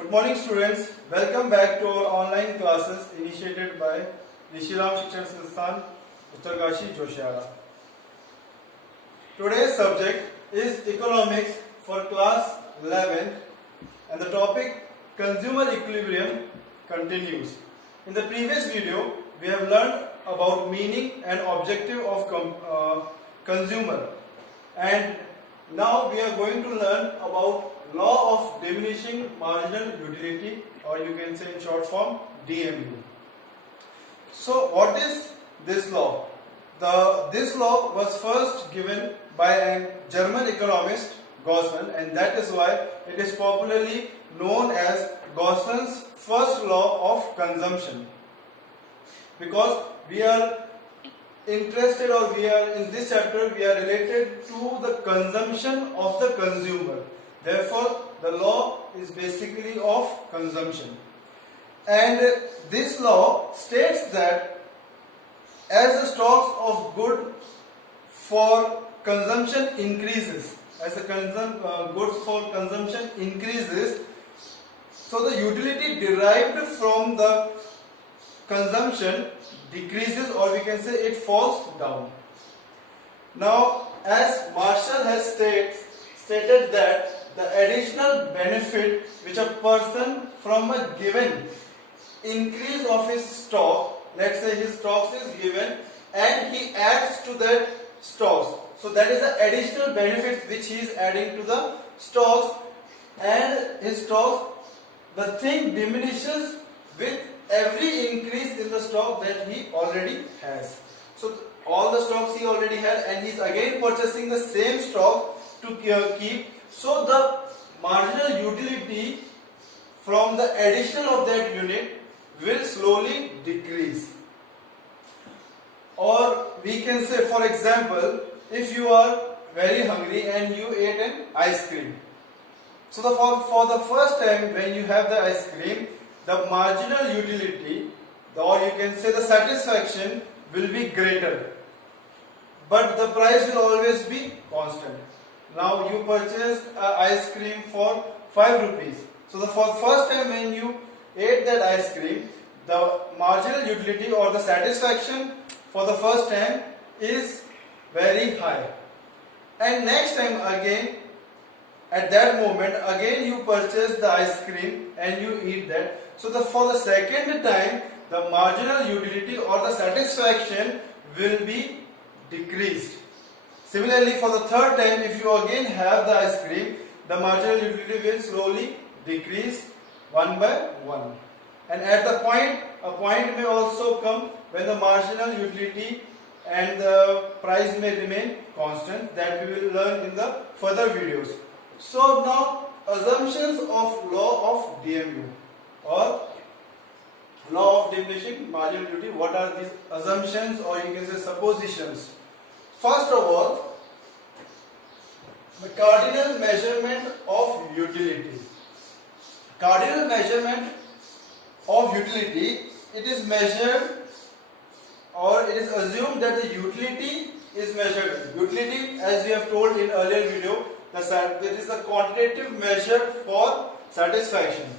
Good morning students, welcome back to our online classes initiated by Rishiram Shikshan Sansthan, Uttarkashi, Joshiara. Today's subject is economics for class 11 and the topic consumer equilibrium continues. In the previous video, we have learned about meaning and objective of consumer, and now we are going to learn about law of diminishing marginal utility, or you can say in short form DMU. So what is this law? This law was first given by a German economist Gaussen, and that is why it is popularly known as Gaussen's first law of consumption, because we are interested, or we are in this chapter we are related to the consumption of the consumer. Therefore the law is basically of consumption, and this law states that as the stocks of good for consumption increases, as the goods for consumption increases, so the utility derived from the consumption decreases, or we can say it falls down. Now, as Marshall has stated that the additional benefit which a person from a given increase of his stock, let's say his stocks is given and he adds to that stocks, so that is the additional benefit which he is adding to the stocks, and his stocks, the thing diminishes with every increase in the stock that he already has. So all the stocks he already had, and he is again purchasing the same stock to keep, so the marginal utility from the addition of that unit will slowly decrease. Or we can say, for example, if you are very hungry and you ate an ice cream, so for the first time when you have the ice cream, the marginal utility, or you can say the satisfaction, will be greater, but the price will always be constant. Now you purchased ice cream for 5 rupees. So for the first time when you ate that ice cream, the marginal utility or the satisfaction for the first time is very high. And next time again, at that moment again you purchase the ice cream and you eat that. So for the second time, the marginal utility or the satisfaction will be decreased. Similarly, for the third time, if you again have the ice cream, the marginal utility will slowly decrease one by one. And at a point may also come when the marginal utility and the price may remain constant, that we will learn in the further videos. So now, assumptions of law of DMU, or law of diminishing marginal utility. What are these assumptions, or you can say suppositions? First of all, the cardinal measurement of utility. Cardinal measurement of utility, it is measured, or it is assumed that the utility is measured. Utility, as we have told in earlier video, that is a quantitative measure for satisfaction.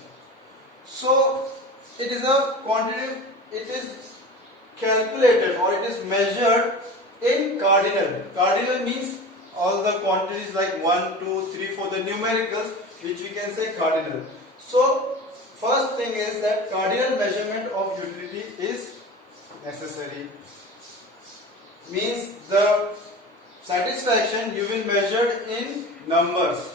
So it is a quantitative, it is calculated, or it is measured in cardinal. Cardinal means all the quantities like 1, 2, 3, 4, the numericals, which we can say cardinal. So first thing is that cardinal measurement of utility is necessary. Means the satisfaction you will measure in numbers.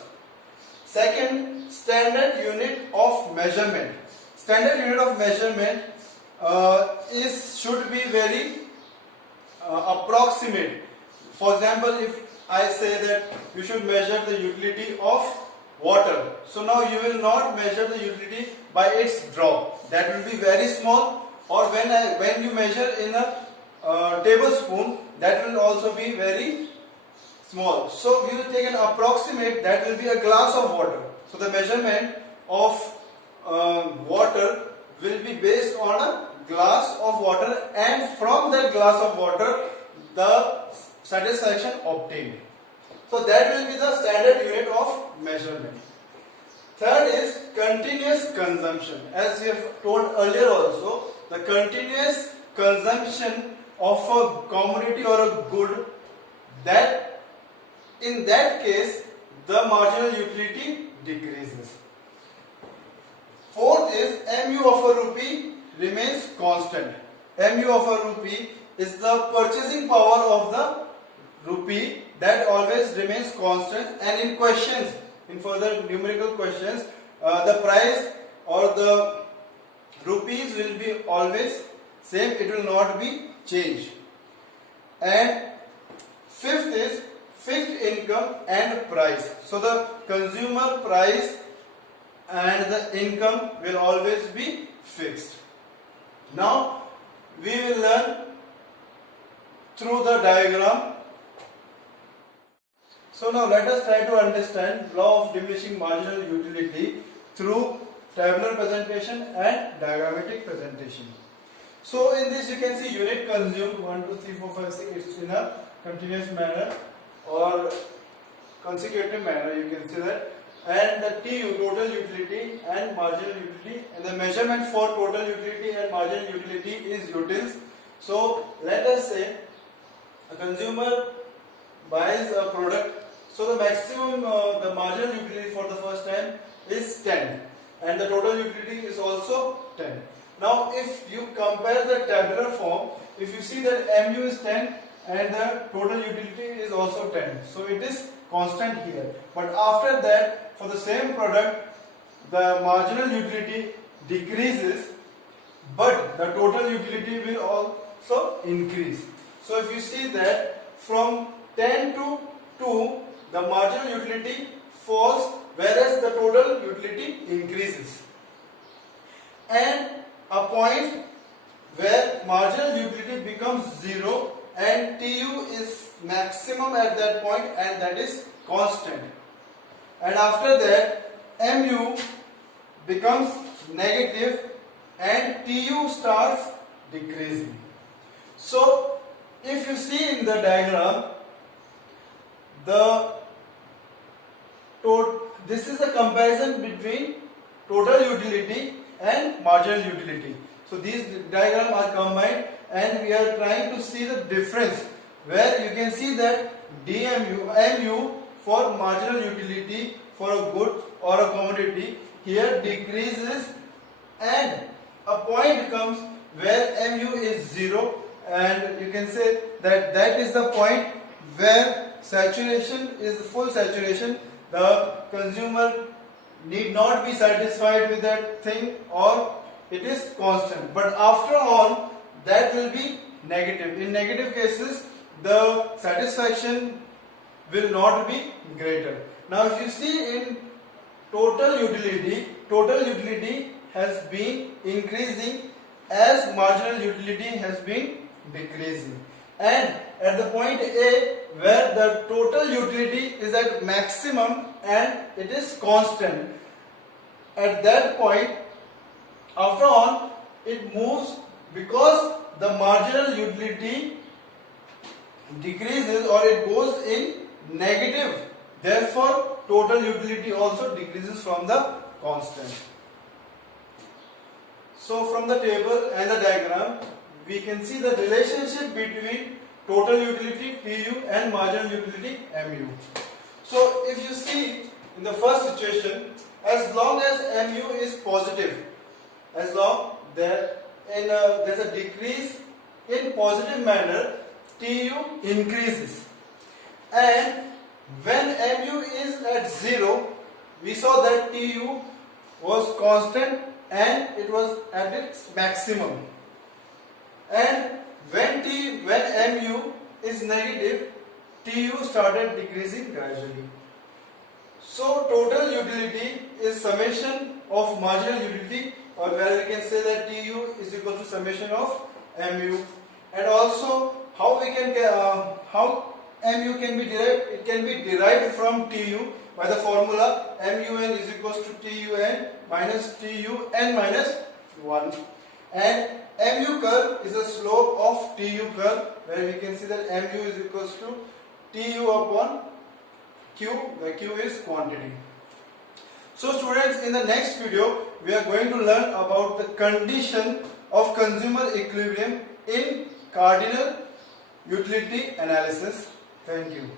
Second, standard unit of measurement. Standard unit of measurement should be very approximate. For example, if I say that you should measure the utility of water, so now you will not measure the utility by its drop. That will be very small. Or when you measure in a tablespoon, that will also be very small. So we will take an approximate, that will be a glass of water. So the measurement of water will be based on a glass of water, and from that glass of water the satisfaction obtained. So that will be the standard unit of measurement. Third is continuous consumption. As we have told earlier also, the continuous consumption of a commodity or a good, that in that case the marginal utility decreases. Fourth is MU of a rupee remains constant. MU of a rupee is the purchasing power of the rupee that always remains constant, and in questions, in further numerical questions, the price or the rupees will be always same, it will not be changed. And fifth is fixed income and price. So the consumer price and the income will always be fixed. Now we will learn through the diagram. So now let us try to understand law of diminishing marginal utility through tabular presentation and diagrammatic presentation. So in this you can see unit consumed 1, 2, 3, 4, 5, 6, it's in a continuous manner or consecutive manner, you can see that, and the TU, total utility and marginal utility, and the measurement for total utility and marginal utility is utils. So let us say a consumer buys a product, so the maximum the marginal utility for the first time is 10 and the total utility is also 10. Now if you compare the tabular form, if you see that MU is 10 and the total utility is also 10, so it is constant here. But after that, for the same product, the marginal utility decreases, but the total utility will also increase. So if you see that from 10 to 2, the marginal utility falls, whereas the total utility increases. And a point where marginal utility becomes 0 and TU is maximum at that point, and that is constant. And after that MU becomes negative and TU starts decreasing. So if you see in the diagram, this is the comparison between total utility and marginal utility. So these diagrams are combined and we are trying to see the difference, where you can see that MU for marginal utility for a good or a commodity here decreases, and a point comes where MU is 0, and you can say that that is the point where saturation is full saturation. The consumer need not be satisfied with that thing, or it is constant, but after all that will be negative. In negative cases the satisfaction will not be greater. Now if you see in total utility has been increasing as marginal utility has been decreasing, and at the point A where the total utility is at maximum and it is constant, at that point after all it moves because the marginal utility decreases or it goes in negative, therefore total utility also decreases from the constant. So from the table and the diagram we can see the relationship between total utility TU and marginal utility MU. So if you see in the first situation, as long as MU is positive, as long that there's a decrease in positive manner, TU increases, and when MU is at 0, we saw that TU was constant and it was at its maximum, and when MU is negative, TU started decreasing gradually. So total utility is summation of marginal utility, or where we can say that TU is equal to summation of MU. And also how how MU can be derived? It can be derived from TU by the formula MUN is equals to TUN minus TUN minus 1. And MU curve is the slope of TU curve, where we can see that MU is equals to TU upon Q, where Q is quantity. So students, in the next video, we are going to learn about the condition of consumer equilibrium in cardinal utility analysis. Thank you.